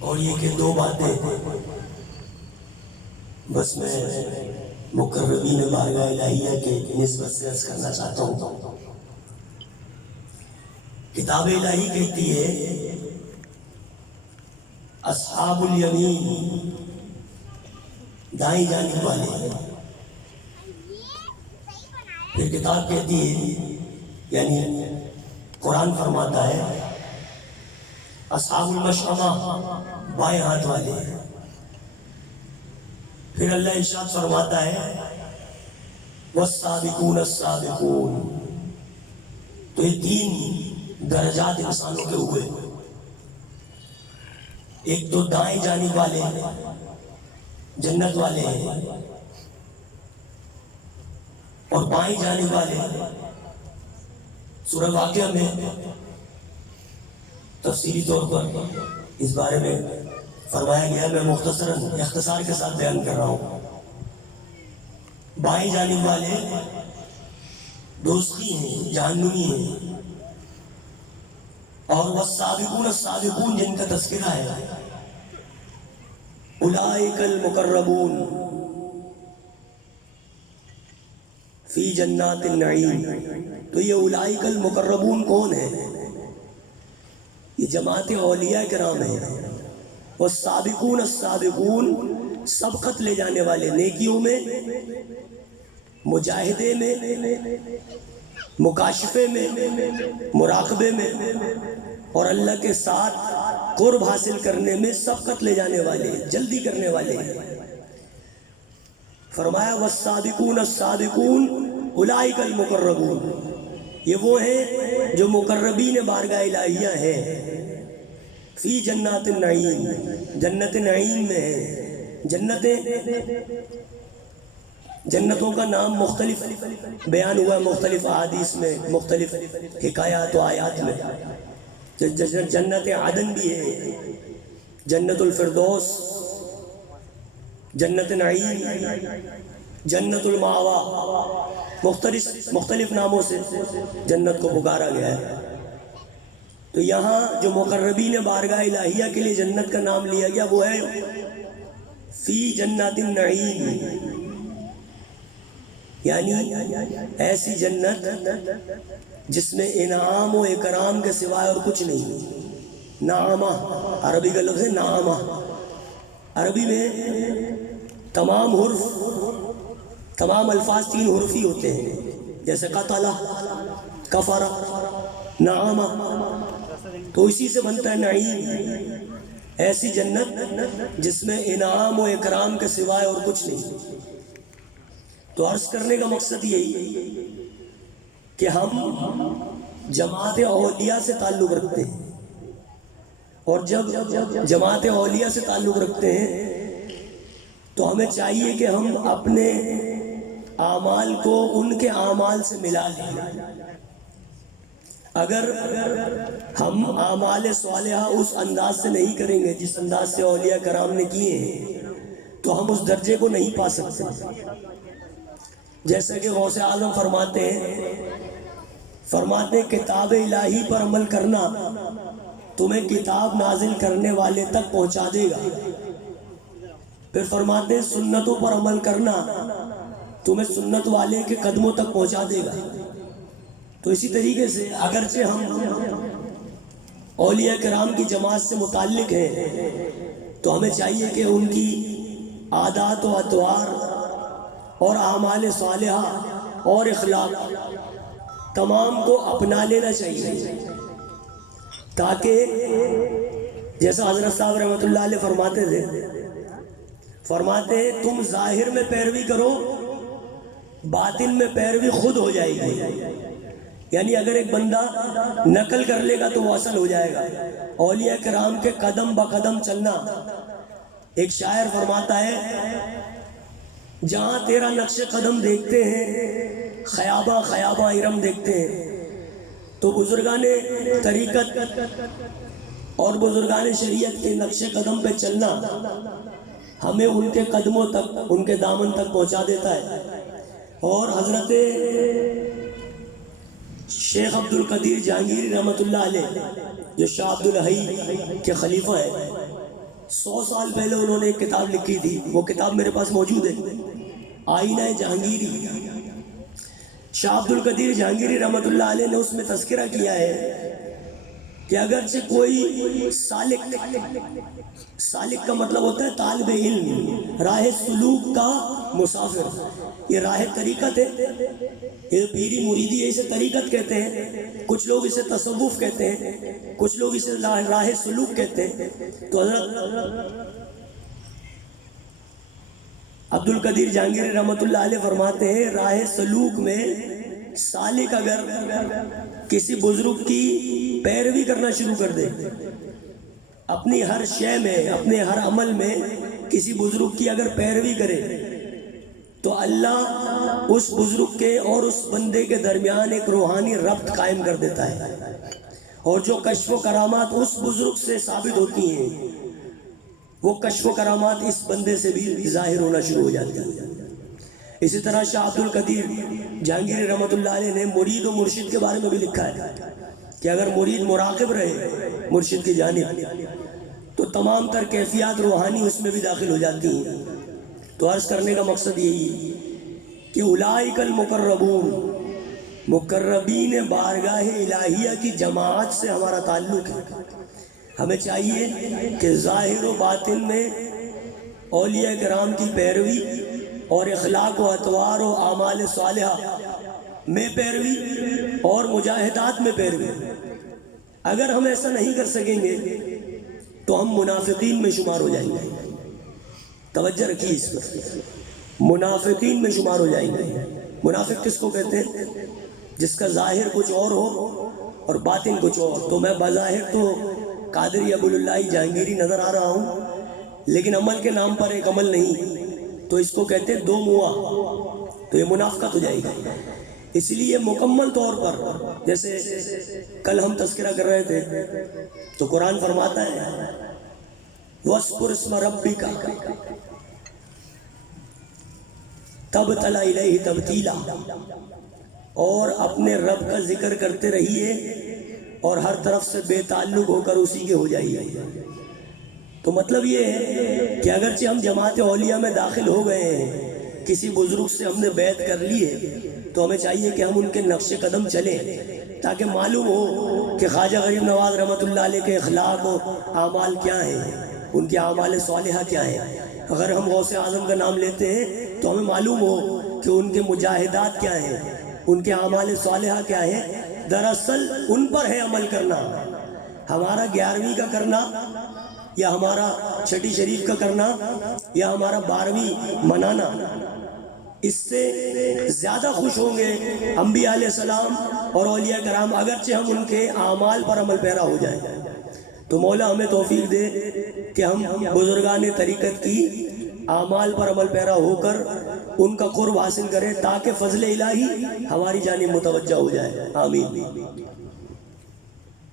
اور یہ کہ دو باتیں بس میں مقربین بارگاہ الہیہ کے نسبت سے عرض کرنا چاہتا ہوں۔ کتاب الہی کہتی ہے اصحاب الیمین دائیں جانب والے، پھر کتاب کہتی ہے یعنی قرآن فرماتا ہے اصحاب المشأمہ بائیں ہاتھ والے، پھر اللہ ارشاد فرماتا ہے والسابقون السابقون۔ تو یہ تین درجات انسانوں کے ہوئے، ایک تو دائیں جانب والے جنت والے ہیں، اور بائیں جانب والے سورہ واقعہ میں تفصیلی طور پر اس بارے میں فرمایا گیا ہے، میں مختصراً اختصار کے ساتھ بیان کر رہا ہوں۔ بائیں جانب والے دوزخی ہیں، جہنمی ہیں، اور والسابقون السابقون جن کا تذکرہ ہے اولئک المقربون فی جنات النعیم۔ تو یہ اولئک المقربون کون ہے؟ یہ جماعت اولیاء کرام ہیں۔ والسابقون السابقون سبقت لے جانے والے، نیکیوں میں، مجاہدے میں، مکاشفے میں، مراقبے میں، اور اللہ کے ساتھ قرب حاصل کرنے میں سبقت لے جانے والے، جلدی کرنے والے۔ فرمایا والسابقون السابقون اولئک المقربون، یہ وہ ہیں جو مقربین بارگاہ الہیہ ہیں، فی جنات النعیم، جنت نعیم میں ہیں۔ جنتوں کا نام مختلف بیان ہوا ہے، مختلف احادیث میں، مختلف حکایات و آیات میں۔ جنت عدن بھی ہے، جنت الفردوس، جنت نعیم، جنت المأویٰ، مختلف ناموں سے جنت کو پکارا گیا ہے۔ تو یہاں جو مقربین بارگاہ الہیہ کے لیے جنت کا نام لیا گیا وہ ہے فی جنات النعیم، یعنی ایسی جنت جس میں انعام و اکرام کے سوائے اور کچھ نہیں۔ نعمہ عربی کا لفظ ہے، نعمہ عربی میں تمام حرف، تمام الفاظ تین حرفی ہوتے ہیں، جیسے قتلہ، کفر، نعمہ، تو اسی سے بنتا ہے نعیم، ایسی جنت جس میں انعام و اکرام کے سوائے اور کچھ نہیں۔ تو عرض کرنے کا مقصد یہی کہ ہم جماعت اولیاء سے تعلق رکھتے ہیں، اور جب جماعت اولیاء سے تعلق رکھتے ہیں تو ہمیں چاہیے کہ ہم اپنے اعمال کو ان کے اعمال سے ملا لیں۔ اگر ہم اعمال صالحہ اس انداز سے نہیں کریں گے جس انداز سے اولیاء کرام نے کیے ہیں تو ہم اس درجے کو نہیں پا سکتے۔ جیسا کہ غوث اعظم فرماتے ہیں کتاب الہی پر عمل کرنا تمہیں کتاب نازل کرنے والے تک پہنچا دے گا۔ پھر فرماتے ہیں سنتوں پر عمل کرنا تمہیں سنت والے کے قدموں تک پہنچا دے گا۔ تو اسی طریقے سے اگرچہ ہم اولیاء کرام کی جماعت سے متعلق ہیں تو ہمیں چاہیے کہ ان کی عادات و اطوار اور اعمال صالحہ اور اخلاق تمام کو اپنا لینا چاہیے، تاکہ جیسا حضرت صاحب رحمۃ اللہ علیہ فرماتے ہیں تم ظاہر میں پیروی کرو، باطن میں پیروی خود ہو جائے گی۔ یعنی اگر ایک بندہ نقل کر لے گا تو وہ اصل ہو جائے گا۔ اولیاء کرام کے قدم بقدم چلنا، ایک شاعر فرماتا ہے جہاں تیرا نقش قدم دیکھتے ہیں خیابہ خیابہ ارم دیکھتے ہیں۔ تو بزرگان طریقت اور بزرگان شریعت کے نقش قدم پہ چلنا ہمیں ان کے قدموں تک، ان کے دامن تک پہنچا دیتا ہے۔ اور حضرت شیخ عبد القدیر جہانگیری رحمۃ اللہ علیہ جو شاہ عبد الحی کے خلیفہ ہیں، 100 سال پہلے انہوں نے ایک کتاب لکھی تھی، وہ کتاب میرے پاس موجود ہے، آئینہ جہانگیری۔ شاہ عبد القدیر جہانگیری رحمۃ اللہ علیہ نے اس میں تذکرہ کیا ہے کہ اگرچہ کوئی سالک کا مطلب ہوتا ہے طالب علم، راہ سلوک کا مسافر، یہ راہ طریقت ہے، یہ پیری مریدی ہے، اسے طریقت کہتے ہیں، کچھ لوگ اسے تصوف کہتے ہیں، کچھ لوگ اسے راہ سلوک کہتے ہیں۔ تو حضرت عبد القدیر جہانگیری رحمۃ اللہ علیہ فرماتے ہیں راہ سلوک میں سالک اگر کسی بزرگ کی پیروی کرنا شروع کر دے، اپنی ہر شے میں، اپنے ہر عمل میں کسی بزرگ کی اگر پیروی کرے تو اللہ اس بزرگ کے اور اس بندے کے درمیان ایک روحانی ربط قائم کر دیتا ہے، اور جو کشف و کرامات اس بزرگ سے ثابت ہوتی ہیں وہ کشف و کرامات اس بندے سے بھی ظاہر ہونا شروع ہو جاتی ہیں۔ اسی طرح شاہ عبد القدیر جہانگیری رحمۃ اللہ علیہ نے مرید و مرشد کے بارے میں بھی لکھا ہے کہ اگر مرید مراقب رہے مرشد کی جانب تو تمام تر کیفیات روحانی اس میں بھی داخل ہو جاتی ہیں۔ تو عرض کرنے کا مقصد یہی کہ اولئک المقربون، مقربین بارگاہ الہیہ کی جماعت سے ہمارا تعلق ہے۔ ہمیں چاہیے کہ ظاہر و باطن میں اولیاء کرام کی پیروی اور اخلاق و اطوار و اعمال صالحہ میں پیروی اور مجاہدات میں پیروی۔ اگر ہم ایسا نہیں کر سکیں گے تو ہم منافقین میں شمار ہو جائیں گے۔ توجہ رکھیے اس پر، منافقین میں شمار ہو جائیں گے۔ منافق کس کو کہتے ہیں؟ جس کا ظاہر کچھ اور ہو اور باطن کچھ اور۔ تو میں بظاہر تو قادری ابو اللہ جہانگیری نظر آ رہا ہوں، لیکن عمل کے نام پر ایک عمل نہیں، تو اس کو کہتے ہیں دو موا، تو یہ منافقت ہو جائے گی۔ اس لیے مکمل طور پر، جیسے کل ہم تذکرہ کر رہے تھے تو قرآن فرماتا ہے وَاذْكُرِ اسْمَ رَبِّكَ تَبْتَلَ إِلَيْهِ تَبْتِيلًا، اور اپنے رب کا ذکر کرتے رہیے اور ہر طرف سے بے تعلق ہو کر اسی کے ہو جائیے۔ تو مطلب یہ ہے کہ اگرچہ ہم جماعت اولیاء میں داخل ہو گئے ہیں، کسی بزرگ سے ہم نے بیعت کر لی ہے، تو ہمیں چاہیے کہ ہم ان کے نقش قدم چلیں تاکہ معلوم ہو کہ خواجہ غریب نواز رحمۃ اللہ علیہ کے اخلاق و اعمال کیا ہیں، ان کے اعمال صالحہ کیا ہیں۔ اگر ہم غوث اعظم کا نام لیتے ہیں تو ہمیں معلوم ہو کہ ان کے مجاہدات کیا ہیں، ان کے اعمال صالحہ کیا ہیں۔ دراصل ان پر ہے عمل کرنا، ہمارا 11ویں کا کرنا یا ہمارا چھٹی شریف کا کرنا یا ہمارا 12ویں منانا، اس سے زیادہ خوش ہوں گے انبیاء علیہ السلام اور اولیاء کرام اگرچہ ہم ان کے اعمال پر عمل پیرا ہو جائیں۔ تو مولا ہمیں توفیق دے کہ ہم بزرگان طریقت کی اعمال پر عمل پیرا ہو کر ان کا قرب حاصل کریں تاکہ فضل الہی ہماری جانب متوجہ ہو جائے۔ آمین۔